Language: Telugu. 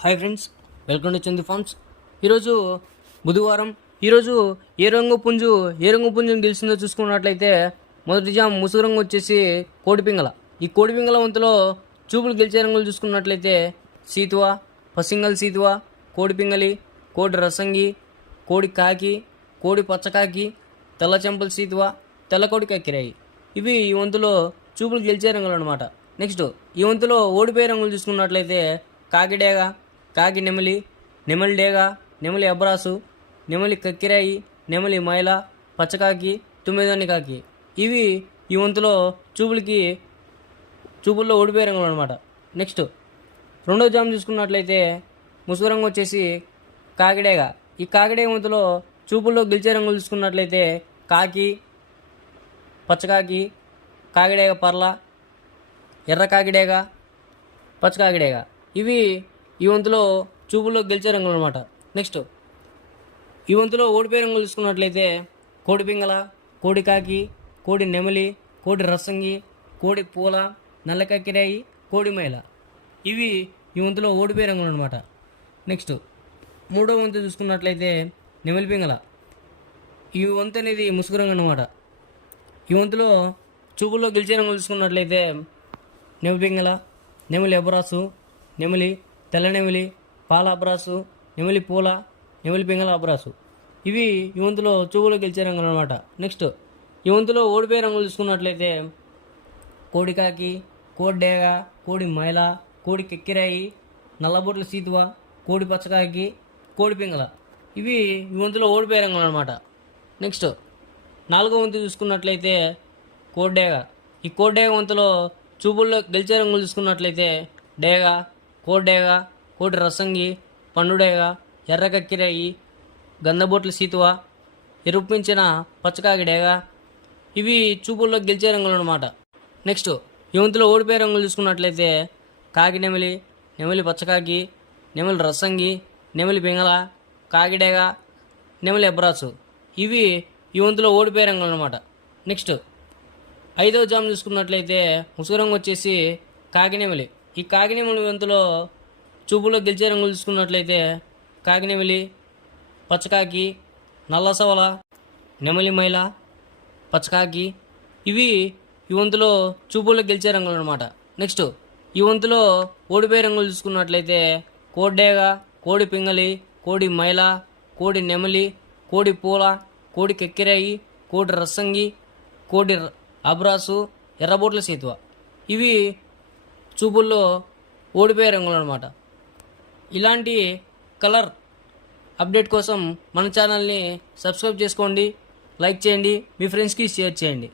Hi friends, welcome to Chandu farms. ఈరోజు బుధవారం. ఈరోజు ఏ రంగు పుంజుని గెలిచిందో చూసుకున్నట్లయితే మొదటి జామ్ ముసుగు రంగు వచ్చేసి కోడిపింగళ. ఈ కోడిపింగళ వంతులో చూపులు గెలిచే రంగులు చూసుకున్నట్లయితే సీతువా, పసింగల్ సీతువా, కోడిపింగలి, కోడి రసంగి, కోడి కాకి, కోడి పచ్చకాకి, తెల్ల చెంపల సీతువా, తెల్ల కోడి కక్కిరాయి. ఇవి ఈ వంతులో చూపులు గెలిచే రంగులు అనమాట. నెక్స్ట్ ఈ వంతులో ఓడిపోయే రంగులు చూసుకున్నట్లయితే కాకిడేగా, కాకి నెమలి, నెమలి డేగా, నెమలి అబ్రాసు, నెమలి కక్కిరాయి, నెమలి మైల, పచ్చకాకి, తుమ్మిదొన్ని కాకి. ఇవి ఈ వంతులో చూపుల్లో ఓడిపోయే రంగులు అనమాట. నెక్స్ట్ రెండో జామ్ చూసుకున్నట్లయితే ముసుగు రంగు వచ్చేసి కాకిడేగా. ఈ కాకిడేగ వంతులో చూపుల్లో గెలిచే రంగులు చూసుకున్నట్లయితే కాకి, పచ్చకాకి, కాకిడేగ పర్ల, ఎర్ర కాకిడేగ, పచ్చకాకిడేగ. ఇవి ఈ వంతులో చూపుల్లో గెలిచే రంగులు అనమాట. నెక్స్ట్ ఈ వంతులో ఓడిపోయే రంగులు చూసుకున్నట్లయితే కోడి పింగళ, కోడి కాకి, కోడి నెమలి, కోడి రసంగి, కోడి పూల, నల్ల కక్కిరాయి, కోడి మైల. ఇవి ఈ వంతులో ఓడిపోయే రంగులు అనమాట. నెక్స్ట్ మూడో వంతు చూసుకున్నట్లయితే నెమలి పింగళ. ఈ వంతు అనేది ముసుగు రంగు అనమాట. ఈ వంతులో చూపుల్లో గెలిచే రంగులు చూసుకున్నట్లయితే నెమలి పింగళ, నెమలి అబ్రాసు, నెమలి, తెల్ల నెమలి, పాల అబ్రాసు, నెమలి పూల, నెమలి పింగళ అబ్రాసు. ఇవి ఈ వంతులో చూపులో గెలిచే రంగులు అనమాట. నెక్స్ట్ ఈ వంతులో ఓడిపోయే రంగులు చూసుకున్నట్లయితే కోడి కాకి, కోడి డేగ, కోడి మైల, కోడి కెక్కిరాయి, నల్లబొట్ల సీతువ, కోడి పచ్చకాకి, కోడి పింగళ. ఇవి ఈ వంతులో ఓడిపోయే రంగులు అనమాట. నెక్స్ట్ నాలుగో వంతు చూసుకున్నట్లయితే కోడ్డేగ. ఈ కోడ్డేగ వంతులో చూపుల్లో గెలిచే రంగులు చూసుకున్నట్లయితే డేగ, కోడ్డేగ, కోడి రసంగి, పండుడేగ, ఎర్ర కక్కిరాయి, గంధబొట్ల సీతువ, ఎరుపించిన పచ్చకాకిడేగ. ఇవి చూపుల్లో గెలిచే రంగులు అనమాట. నెక్స్ట్ ఈ వంతులో ఓడిపోయే రంగులు చూసుకున్నట్లయితే కాకి నెమలి, నెమలి పచ్చకాకి, నెమలి రసంగి, నెమలి పింగళ, కాకిడేగ, నెమలి అబ్రాసు. ఇవి ఈ వంతులో ఓడిపోయే రంగులు అనమాట. నెక్స్ట్ ఐదవ జామ్ చూసుకున్నట్లయితే ముసుగు రంగు వచ్చేసి కాకినెమలి. ఈ కాకినెమలి వంతులో చూపులో గెలిచే రంగులు చూసుకున్నట్లయితే కాకినెమలి, పచ్చకాకి, నల్ల సవల, నెమలి మైల, పచ్చకాకి. ఇవి ఈ వంతులో చూపుల్లో గెలిచే రంగులు అనమాట. నెక్స్ట్ ఈ వంతులో ఓడిపోయే రంగులు చూసుకున్నట్లయితే కోడ్డేగ, కోడి పింగలి, కోడి మైల, కోడి నెమలి, కోడి పూల, కోడి కెక్కిరాయి, కోడి రసంగి, కోడి అబ్రాసు, ఎర్రబొట్ల సీతువ. ఇవి చూపుల్లో ఓడిపోయే రంగులు అనమాట. ఇలాంటి కలర్ అప్డేట్ కోసం మన ఛానల్ని సబ్స్క్రైబ్ చేసుకోండి, లైక్ చేయండి, మీ ఫ్రెండ్స్కి షేర్ చేయండి.